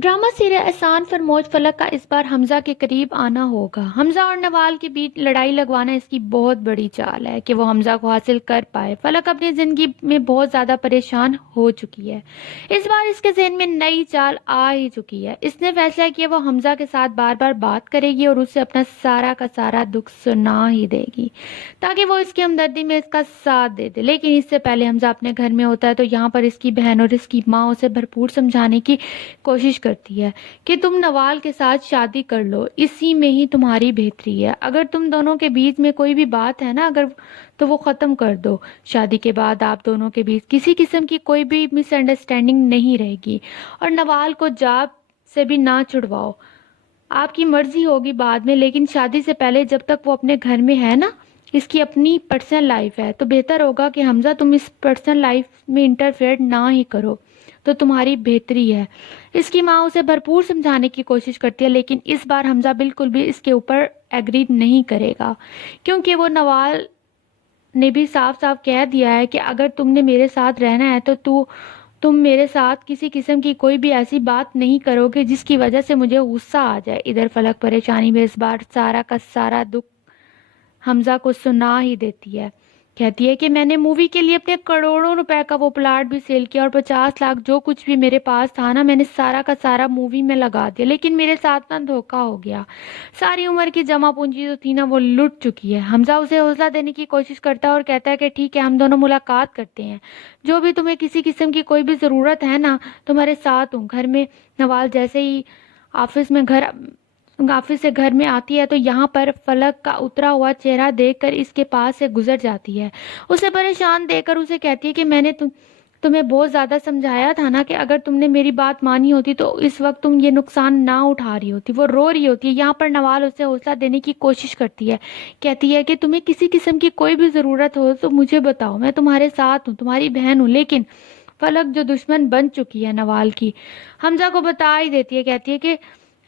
Drama serial एहसान फरमोश फलक का इस बार हमजा के करीब आना होगा। हमजा और नवाल के बीच लड़ाई लगवाना इसकी बहुत बड़ी चाल है कि वो हमजा को हासिल कर पाए। फलक अपनी जिंदगी में बहुत ज्यादा परेशान हो चुकी है। इस बार इसके ज़हन में नई चाल आ ही चुकी है। इसने फैसला किया वो हमजा के साथ बार बार बात करेगी और उसे अपना सारा का सारा दुख सुना ही देगी ताकि वो इसकी हमदर्दी में इसका साथ दे दे। लेकिन इससे पहले हमजा अपने घर में होता है तो यहाँ पर इसकी बहन और इसकी माँ उसे भरपूर समझाने की कोशिश करती है कि तुम नवाल के साथ शादी कर लो, इसी में ही तुम्हारी बेहतरी है। अगर तुम दोनों के बीच में कोई भी बात है ना अगर तो वो ख़त्म कर दो। शादी के बाद आप दोनों के बीच किसी किस्म की कोई भी मिसअंडरस्टैंडिंग नहीं रहेगी और नवाल को जाब से भी ना छुड़वाओ। आपकी मर्जी होगी बाद में, लेकिन शादी से पहले जब तक वो अपने घर में है ना, इसकी अपनी पर्सनल लाइफ है, तो बेहतर होगा कि हमजा तुम इस पर्सनल लाइफ में इंटरफेयर ना ही करो तो तुम्हारी बेहतरी है। इसकी माँ उसे भरपूर समझाने की कोशिश करती है, लेकिन इस बार हमजा बिल्कुल भी इसके ऊपर एग्री नहीं करेगा क्योंकि वो नवाल ने भी साफ साफ कह दिया है कि अगर तुमने मेरे साथ रहना है तो तुम मेरे साथ किसी किस्म की कोई भी ऐसी बात नहीं करोगे जिसकी वजह से मुझे गुस्सा आ जाए। इधर फलक परेशानी में इस बार सारा का सारा दुख हमजा को सुना ही देती है। कहती है कि मैंने मूवी के लिए अपने करोड़ों रुपए का वो प्लाट भी सेल किया और 50 लाख जो कुछ भी मेरे पास था ना मैंने सारा का सारा मूवी में लगा दिया, लेकिन मेरे साथ ना धोखा हो गया। सारी उम्र की जमा पूंजी जो थी ना वो लुट चुकी है। हमजा उसे हौसला देने की कोशिश करता है और कहता है कि ठीक है हम दोनों मुलाकात करते हैं, जो भी तुम्हें किसी किस्म की कोई भी ज़रूरत है ना तुम्हारे साथ हूँ। घर में नवाल जैसे ही ऑफिस से घर में आती है तो यहाँ पर फलक का उतरा हुआ चेहरा देखकर इसके पास से गुजर जाती है। उसे परेशान देखकर उसे कहती है कि मैंने तुम्हें बहुत ज़्यादा समझाया था ना कि अगर तुमने मेरी बात मानी होती तो इस वक्त तुम ये नुकसान ना उठा रही होती। वो रो रही होती है। यहाँ पर नवाल उसे हौसला देने की कोशिश करती है, कहती है कि तुम्हें किसी किस्म की कोई भी ज़रूरत हो तो मुझे बताओ, मैं तुम्हारे साथ हूँ, तुम्हारी बहन हूँ। लेकिन फलक जो दुश्मन बन चुकी है नवाल की, हमजा को बता ही देती है। कहती है कि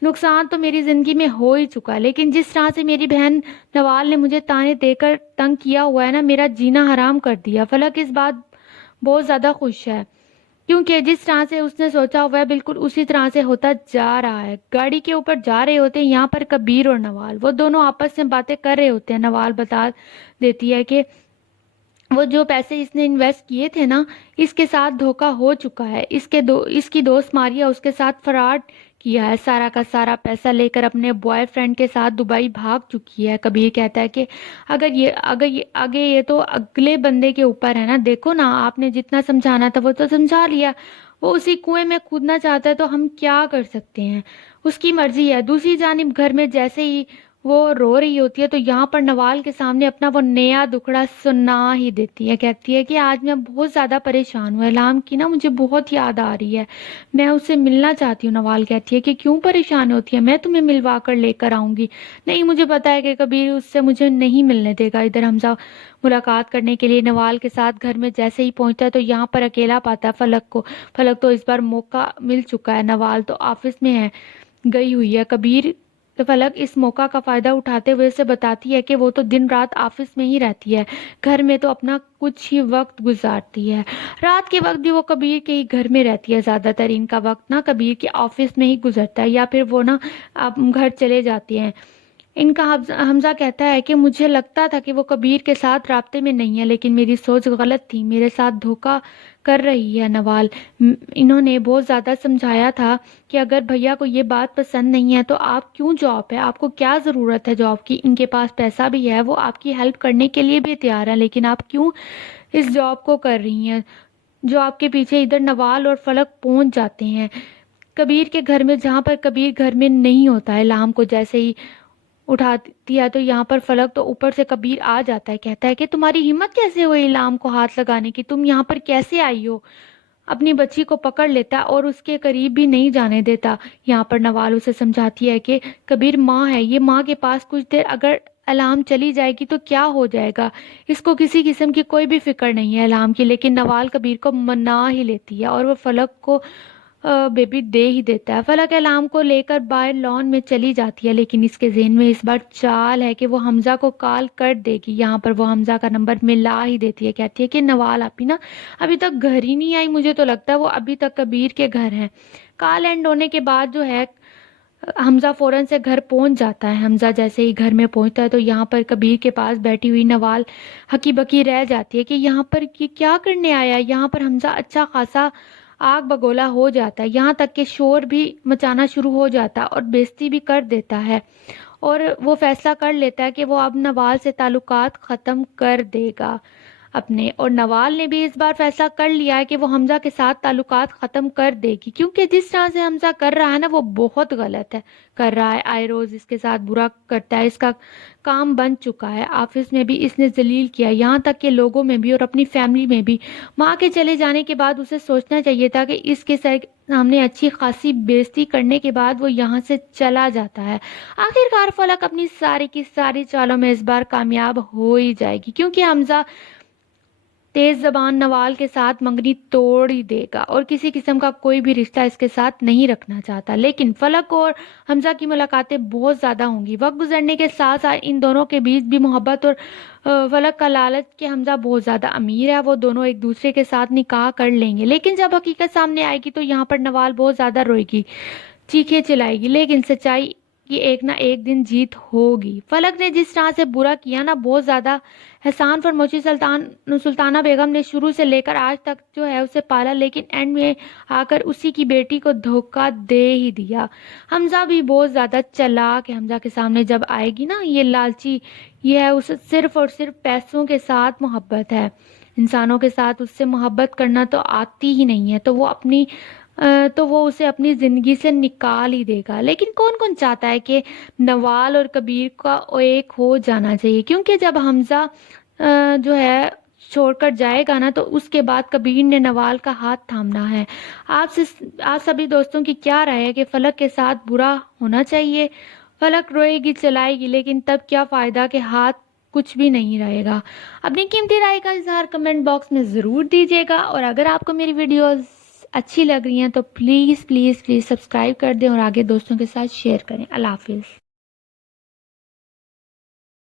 नुकसान तो मेरी जिंदगी में हो ही चुका, लेकिन जिस तरह से मेरी बहन नवाल ने मुझे ताने देकर तंग किया हुआ है ना, मेरा जीना हराम कर दिया। फलक इस बात बहुत ज्यादा खुश है क्योंकि जिस तरह से उसने सोचा हुआ है बिल्कुल उसी तरह से होता जा रहा है। गाड़ी के ऊपर जा रहे होते हैं यहाँ पर कबीर और नवाल, वो दोनों आपस में बातें कर रहे होते हैं। नवाल बता देती है कि वो जो पैसे इसने इन्वेस्ट किए थे ना इसके साथ धोखा हो चुका है। इसकी दोस्त मारिया उसके साथ फ्रॉड किया है, सारा का सारा पैसा लेकर अपने बॉयफ्रेंड के साथ दुबई भाग चुकी है। कबीर कहता है कि अगर ये तो अगले बंदे के ऊपर है ना, देखो ना आपने जितना समझाना था वो तो समझा लिया, वो उसी कुएं में कूदना चाहता है तो हम क्या कर सकते हैं, उसकी मर्जी है। दूसरी जानिब घर में जैसे ही वो रो रही होती है तो यहाँ पर नवाल के सामने अपना वो नया दुखड़ा सुना ही देती है। कहती है कि आज मैं बहुत ज़्यादा परेशान हूँ, इलाम की ना मुझे बहुत याद आ रही है, मैं उससे मिलना चाहती हूँ। नवाल कहती है कि क्यों परेशान होती है, मैं तुम्हें मिलवा कर लेकर आऊँगी। नहीं, मुझे पता है कि कबीर उससे मुझे नहीं मिलने देगा। इधर हमजा मुलाकात करने के लिए नवाल के साथ घर में जैसे ही पहुंचता है तो यहाँ पर अकेला पाता है फलक को। फलक तो इस बार मौका मिल चुका है, नवाल तो ऑफिस में है, गई हुई है। कबीर तो फलक इस मौका का फायदा उठाते हुए उसे बताती है कि वो तो दिन रात ऑफिस में ही रहती है, घर में तो अपना कुछ ही वक्त गुजारती है। रात के वक्त भी वो कबीर के ही घर में रहती है, ज्यादातर इनका वक्त ना कबीर के ऑफिस में ही गुजरता है या फिर वो ना अब घर चले जाते हैं। इनका हमजा कहता है कि मुझे लगता था कि वो कबीर के साथ राब्ते में नहीं है, लेकिन मेरी सोच गलत थी, मेरे साथ धोखा कर रही है नवाल। इन्होंने बहुत ज़्यादा समझाया था कि अगर भैया को ये बात पसंद नहीं है तो आप क्यों जॉब है, आपको क्या ज़रूरत है जॉब की, इनके पास पैसा भी है, वो आपकी हेल्प करने के लिए भी तैयार है, लेकिन आप क्यों इस जॉब को कर रही हैं। जो आपके पीछे इधर नवाल और फलक पहुंच जाते हैं कबीर के घर में, जहाँ पर कबीर घर में नहीं होता है। लाम को जैसे ही उठाती है तो यहाँ पर फलक तो ऊपर से कबीर आ जाता है। कहता है कि तुम्हारी हिम्मत कैसे हुई इलाम को हाथ लगाने की, तुम यहाँ पर कैसे आई हो। अपनी बच्ची को पकड़ लेता है और उसके करीब भी नहीं जाने देता। यहाँ पर नवाल उसे समझाती है कि कबीर माँ है, ये माँ के पास कुछ देर अगर अलाम चली जाएगी तो क्या हो जाएगा, इसको किसी किस्म की कोई भी फिक्र नहीं है अलाम की। लेकिन नवाल कबीर को मना ही लेती है और वो फलक को बेबी दे ही देता है। फलक अलाम को लेकर बाहर लॉन में चली जाती है, लेकिन इसके ज़हन में इस बार चाल है कि वो हमजा को कॉल कर देगी। यहाँ पर वो हमजा का नंबर मिला ही देती है। कहती है कि नवाल आपी ना अभी तक घर ही नहीं आई, मुझे तो लगता है वो अभी तक कबीर के घर हैं। کال اینڈ ہونے کے بعد جو ہے حمزہ فوراً سے گھر پہنچ جاتا ہے. حمزہ جیسے ہی گھر میں پہنچتا ہے تو یہاں پر کبیر کے پاس بیٹھی ہوئی نوال ہکی بکی رہ جاتی ہے کہ یہاں پر یہ کیا کرنے آیا ہے. یہاں پر حمزہ اچھا خاصا آگ بگولا ہو جاتا ہے, یہاں تک کہ شور بھی مچانا شروع ہو جاتا ہے اور بےعزتی بھی کر دیتا ہے, اور وہ فیصلہ کر لیتا ہے کہ وہ اب نوال سے تعلقات ختم کر دے گا اپنے. اور نوال نے بھی اس بار فیصلہ کر لیا ہے کہ وہ حمزہ کے ساتھ تعلقات ختم کر دے گی, کیونکہ جس طرح سے حمزہ کر رہا ہے نا وہ بہت غلط ہے کر رہا ہے. آئے روز اس کے ساتھ برا کرتا ہے, اس کا کام بن چکا ہے. آفس میں بھی اس نے ذلیل کیا, یہاں تک کہ لوگوں میں بھی اور اپنی فیملی میں بھی. ماں کے چلے جانے کے بعد اسے سوچنا چاہیے تھا کہ اس کے سامنے اچھی خاصی بےعزتی کرنے کے بعد وہ یہاں سے چلا جاتا ہے. آخرکار فلک اپنی ساری کی ساری چالوں میں اس بار کامیاب ہو ہی جائے گی, کیونکہ حمزہ تیز زبان نوال کے ساتھ منگنی توڑ ہی دے گا اور کسی قسم کا کوئی بھی رشتہ اس کے ساتھ نہیں رکھنا چاہتا. لیکن فلک اور حمزہ کی ملاقاتیں بہت زیادہ ہوں گی. وقت گزرنے کے ساتھ ساتھ ان دونوں کے بیچ بھی محبت اور فلک کا لالچ کہ حمزہ بہت زیادہ امیر ہے, وہ دونوں ایک دوسرے کے ساتھ نکاح کر لیں گے. لیکن جب حقیقت سامنے آئے گی تو یہاں پر نوال بہت زیادہ روئے گی, چیخیں چلائے گی, لیکن سچائی کی ایک نہ ایک دن جیت ہوگی. فلک نے جس طرح سے برا کیا نا, بہت زیادہ احسان فرموشی سلطانہ بیگم نے شروع سے لے کر آج تک جو ہے اسے پالا, لیکن اینڈ میں آ کر اسی کی بیٹی کو دھوکہ دے ہی دیا. حمزہ بھی بہت زیادہ چلاک ہے. حمزہ کے سامنے جب آئے گی نا یہ لالچی, یہ ہے اسے صرف اور صرف پیسوں کے ساتھ محبت ہے, انسانوں کے ساتھ اس سے محبت کرنا تو آتی ہی نہیں ہے, تو وہ اسے اپنی زندگی سے نکال ہی دے گا. لیکن کون کون چاہتا ہے کہ نوال اور کبیر کا ایک ہو جانا چاہیے, کیونکہ جب حمزہ جو ہے چھوڑ کر جائے گا نا تو اس کے بعد کبیر نے نوال کا ہاتھ تھامنا ہے. آپ سبھی دوستوں کی کیا رائے ہے کہ فلک کے ساتھ برا ہونا چاہیے؟ فلک روئے گی چلائے گی, لیکن تب کیا فائدہ کہ ہاتھ کچھ بھی نہیں رہے گا. اپنی قیمتی رائے کا اظہار کمنٹ باکس میں ضرور دیجیے گا, اور اگر آپ کو میری ویڈیوز اچھی لگ رہی ہیں تو پلیز پلیز پلیز سبسکرائب کر دیں اور آگے دوستوں کے ساتھ شیئر کریں. اللہ حافظ.